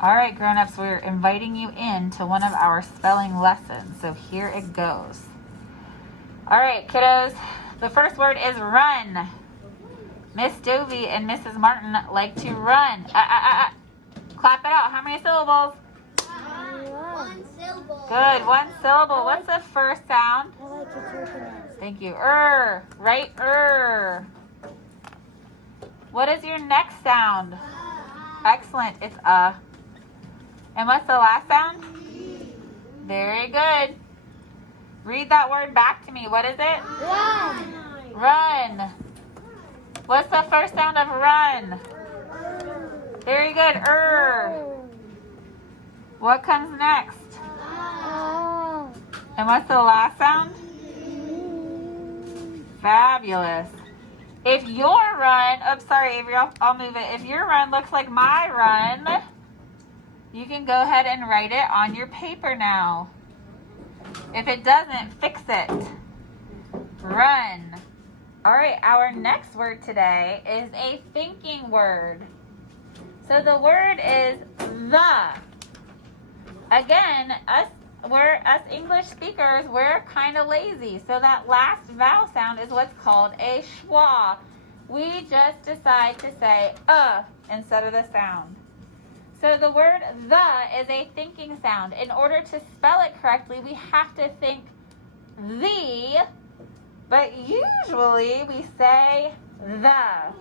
All right, grown-ups, we're inviting you in to one of our spelling lessons. So here it goes. All right, kiddos, the first word is run. Miss Dovey and Mrs. Martin like to run. Clap it out. How many syllables? One syllable. Good, one syllable. What's the first sound? I like your turkey. Thank you. Right? What is your next sound? Excellent. It's And what's the last sound? Very good. Read that word back to me. What is it? Run. Run. What's the first sound of run? Very good. What comes next? And what's the last sound? Fabulous. If your run, Avery, I'll move it. If your run looks like my run, you can go ahead and write it on your paper now. If it doesn't, fix it. Run. All right, our next word today is a thinking word. So the word is the. Again, us English speakers, we're kind of lazy. So that last vowel sound is what's called a schwa. We just decide to say instead of the sound. So the word the is a thinking sound. In order to spell it correctly, we have to think the, but usually we say the.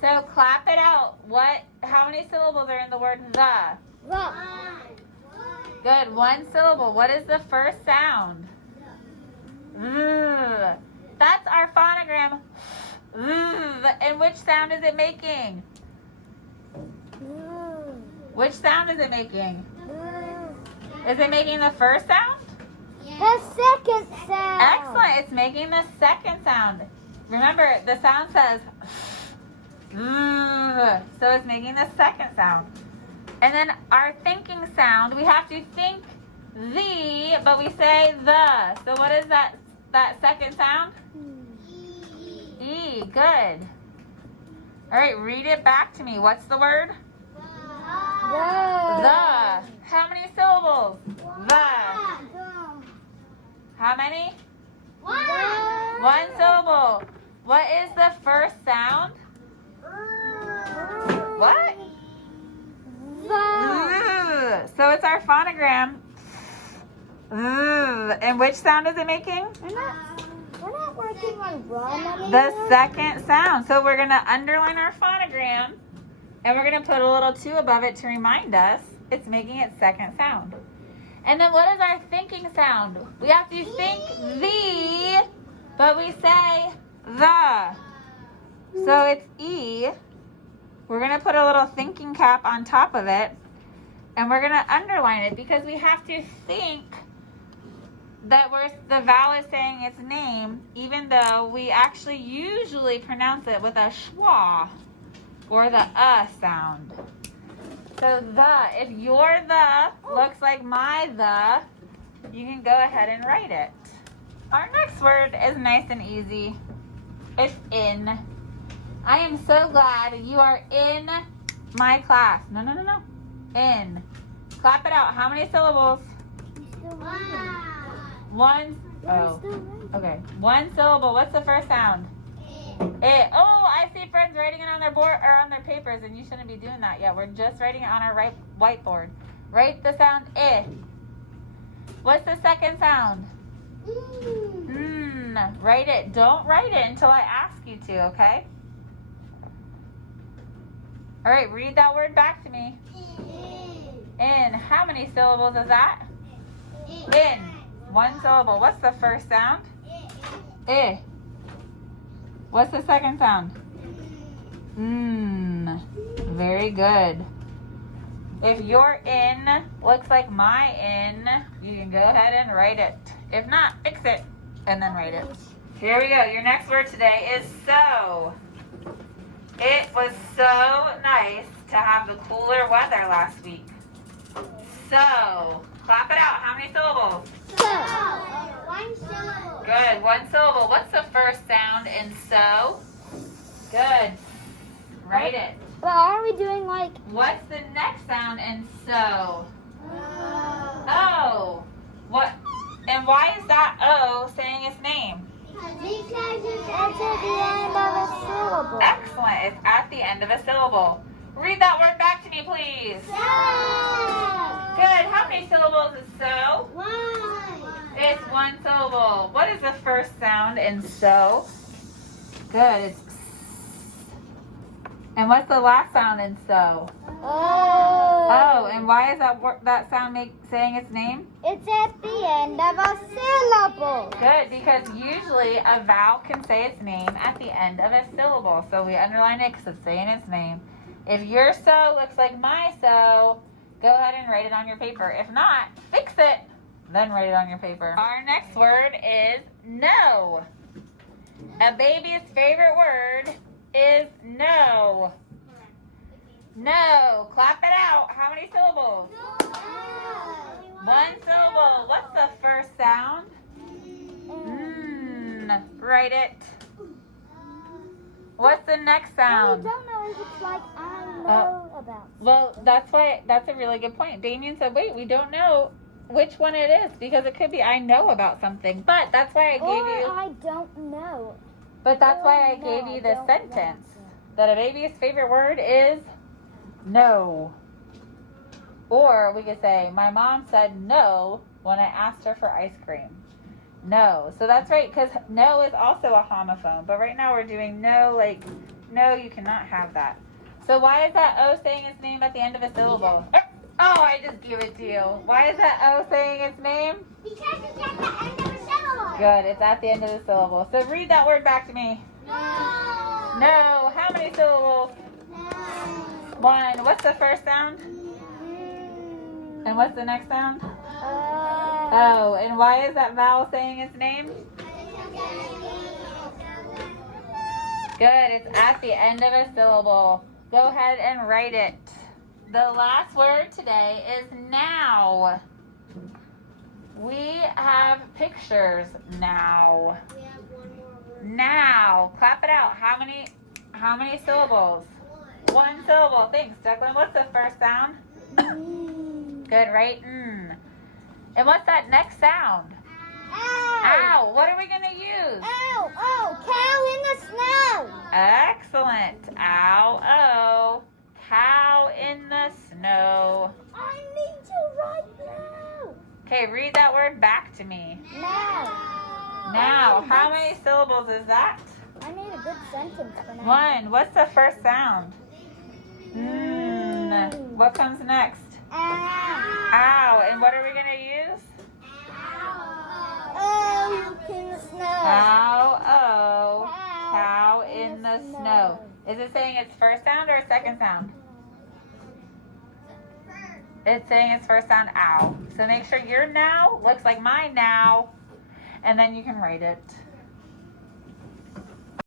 So clap it out. How many syllables are in the word the? Run. Good, one syllable. What is the first sound? That's our phonogram. And which sound is it making? Which sound is it making? Is it making the first sound? The second sound. Excellent. It's making the second sound. Remember, the sound says so it's making the second sound. And then our thinking sound, we have to think the, but we say the. So what is that second sound? E. Good. All right, read it back to me. What's the word? The. How many syllables? The. How many? One syllable. What is the first sound? What? So it's our phonogram. And which sound is it making? We're not working on run anymore. The second sound. So we're going to underline our phonogram and we're going to put a little 2 above it to remind us it's making its second sound. And then what is our thinking sound? We have to think the, but we say the. So it's E. We're going to put a little thinking cap on top of it, and we're going to underline it because we have to think that the vowel is saying its name, even though we actually usually pronounce it with a schwa or the sound. So if your the looks like my the, you can go ahead and write it. Our next word is nice and easy. It's in. I am so glad you are in my class. No. In. Clap it out. How many syllables? One. Oh. Okay. One syllable. What's the first sound? It. Oh, I see friends writing it on their board or on their papers, and you shouldn't be doing that yet. We're just writing it on our whiteboard. Write the sound I. What's the second sound? Write it. Don't write it until I ask you to, okay? All right, read that word back to me. In. How many syllables is that? In. One syllable. What's the first sound? I. What's the second sound? Very good. If your in looks like my in, you can go ahead and write it. If not, fix it and then write it. Here we go. Your next word today is so. It was so nice to have the cooler weather last week. So, clap it out. How many syllables? One syllable. Good, one syllable. What's the first sound in so? Good. Write it. But are we doing like... What's the next sound in so? Oh. What? And why is that O saying its name? Because it's at the end of a syllable. Excellent. It's at the end of a syllable. Read that word back to me, please. So. Good. How many syllables is so? One. It's one syllable. What is the first sound in so? Good. It's and what's the last sound in so? Oh. Oh, and why is that sound saying its name? It's at the end of a syllable. Good, because usually a vowel can say its name at the end of a syllable. So we underline it because it's saying its name. If your so looks like my so, go ahead and write it on your paper. If not, fix it, then write it on your paper. Our next word is no. A baby's favorite word is no. No. Clap it out. How many syllables? One syllable. What's the first sound? Write it. What's the next I sound? don't know if it's like I know about. Well, that's a really good point. Damien said, wait, we don't know which one it is because it could be I know about something. But that's why I gave you. I don't know. But that's why I gave you the sentence that a baby's favorite word is no. Or we could say, my mom said no when I asked her for ice cream. No. So that's right, because no is also a homophone. But right now we're doing no, like, no, you cannot have that. So why is that O saying its name at the end of a syllable? Oh, I just gave it to you. Why is that O saying its name? Because it's at the end of a syllable. Good, it's at the end of the syllable. So read that word back to me. No. No. How many syllables? No. One. What's the first sound? And what's the next sound? Oh, and why is that vowel saying its name? Good, it's at the end of a syllable. Go ahead and write it. The last word today is now. We have pictures now. We have one more word. Now. Clap it out. How many syllables? One syllable. Thanks, Declan. What's the first sound? Good, right? And what's that next sound? Ow. Ow. What are we going to use? Ow. Oh, cow in the snow. Excellent. Ow, oh. Cow in the snow. I need to write now. Okay, read that word back to me. Now. Now. How many syllables is that? I need a good sentence for now. One. What's the first sound? What comes next? Ow. Ow. And what are we going to use? Oh, in the snow. Ow, oh. Cow Cow in the snow. Is it saying its first sound or second sound? It's saying its first sound, ow. So make sure your now looks like my now, and then you can write it.